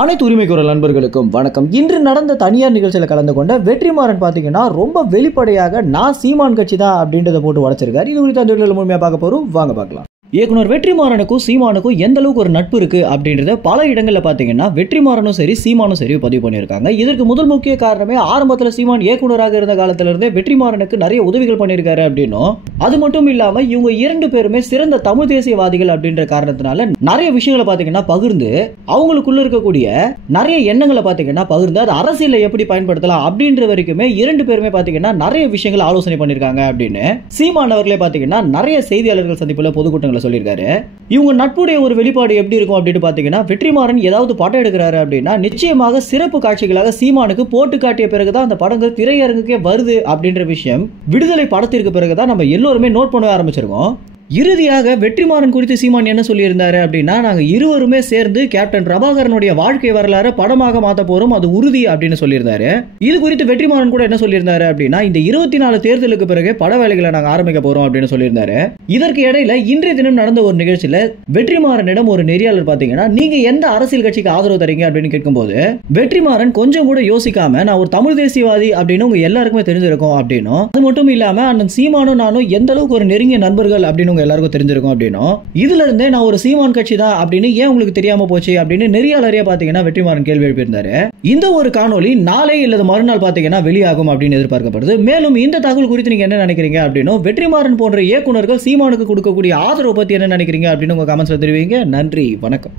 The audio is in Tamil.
அனைத்து உரிமை குரல் நண்பர்களுக்கும் வணக்கம். இன்று நடந்த தனியார் நிகழ்ச்சியில் கலந்து கொண்ட வெற்றிமாறன் பார்த்தீங்கன்னா ரொம்ப வெளிப்படையாக நான் சீமான் கட்சி தான் அப்படின்றத போட்டு உடைச்சிருக்காரு. இது குறித்து அந்த வீடியோவில் முழுமையாக பார்க்க போறோம், வாங்க பார்க்கலாம். இயக்குனர் வெற்றிமாறனுக்கும் சீமானுக்கும் எந்த அளவுக்கு ஒரு நட்பு இருக்கு அப்படின்றத பல இடங்களில் பார்த்தீங்கன்னா வெற்றிமாறனும் சரி சீமானும் சரி பதிவு பண்ணியிருக்காங்க. இதற்கு முதல் முக்கிய காரணமே ஆரம்பத்தில் சீமான் இயக்குனராக இருந்த காலத்திலிருந்தே வெற்றிமாறனுக்கு நிறைய உதவிகள் பண்ணியிருக்காரு அப்படின்னும், அது மட்டும் இல்லாம இவங்க இரண்டு பேருமே சிறந்த தமிழ் தேசியவாதிகள் அப்படின்ற காரணத்தினால நிறைய விஷயங்களை பார்த்தீங்கன்னா பகிர்ந்து அவங்களுக்குள்ள இருக்கக்கூடிய நிறைய எண்ணங்களை பார்த்தீங்கன்னா பகிர்ந்து அது அரசியல எப்படி பயன்படுத்தலாம் அப்படின்ற வரைக்குமே இரண்டு பேருமே பார்த்தீங்கன்னா நிறைய விஷயங்களை ஆலோசனை பண்ணியிருக்காங்க அப்படின்னு சீமான் அவர்களே பார்த்தீங்கன்னா நிறைய செய்தியாளர்கள் சந்திப்புல பொதுக்கூட்டங்கள் சொல்லியிருக்காரு. இவங்க நட்புடைய ஒரு வெளிப்பாடு எப்படி இருக்கும் அப்படின்னு பாத்தீங்கன்னா, வெற்றிமாறன் ஏதாவது படம் எடுக்கிறாரு அப்படின்னா நிச்சயமாக சிறப்பு காட்சிகளாக சீமானுக்கு போட்டு காட்டிய பிறகுதான் அந்த படங்கள் திரையரங்குக்கே வருது அப்படின்ற விஷயம் விடுதலை படத்திற்கு பிறகுதான் நம்ம எல்லோருமே நோட் பண்ண ஆரம்பிச்சிருக்கோம். இறுதியாக வெற்றிமாறன் குறித்து சீமான் என்ன சொல்லியிருந்தாரு அப்படின்னா, நாங்க இருவருமே சேர்ந்து கேப்டன் பிரபாகரனுடைய வாழ்க்கை வரலாறு படமாக மாத்த போறோம், அது உறுதி அப்படின்னு சொல்லியிருந்தாரு. இது குறித்து வெற்றிமாறன் கூட என்ன சொல்லியிருந்தாரு அப்படின்னா, இந்த 24 தேர்தலுக்கு பிறகு பட வேலைகளை நாங்க ஆரம்பிக்க போறோம் அப்படின்னு சொல்லியிருந்தாரு. இதற்கு இடையில இன்றைய தினம் நடந்த ஒரு நிகழ்ச்சியில வெற்றிமாறனிடம் ஒரு நெறியாளர் பாத்தீங்கன்னா, நீங்க எந்த அரசியல் கட்சிக்கு ஆதரவு தரீங்க அப்படின்னு கேட்கும்போது வெற்றிமாறன் கொஞ்சம் கூட யோசிக்காம நான் ஒரு தமிழ் தேசியவாதி அப்படின்னு உங்க எல்லாருக்குமே தெரிஞ்சிருக்கும் அப்படின்னும், அது மட்டும் இல்லாம அண்ணன் சீமானும் நானும் எந்த அளவுக்கு ஒரு நெருங்கிய நண்பர்கள் அப்படின்னு எல்லாருக்கும் தெரிஞ்சிருக்கும் அப்படின்னும், இதுல இருந்தே நான் ஒரு சீமான் கட்சி தான் அப்படின்னு ஏன் உங்களுக்கு தெரியாம போச்சு அப்படின்னு நெறியாளரே பாத்தீங்கன்னா வெற்றிமாறன் கேள்வி எழுப்பியிருந்தாரு. இந்த ஒரு காணொலி நாளை இல்லது மறுநாள் பாத்தீங்கன்னா வெளியாகும் அப்படின்னு எதிர்பார்க்கப்படுது. மேலும் இந்த தகவல் குறித்து நீங்க என்ன நினைக்கிறீங்க அப்படின்னும், வெற்றிமாறன் போன்ற இயக்குனர்கள் சீமானுக்கு கொடுக்கக்கூடிய ஆதரவு பத்தி என்ன நினைக்கிறீங்க அப்படின்னு உங்க கமெண்ட்ஸ்ல தெரிவிங்க. நன்றி, வணக்கம்.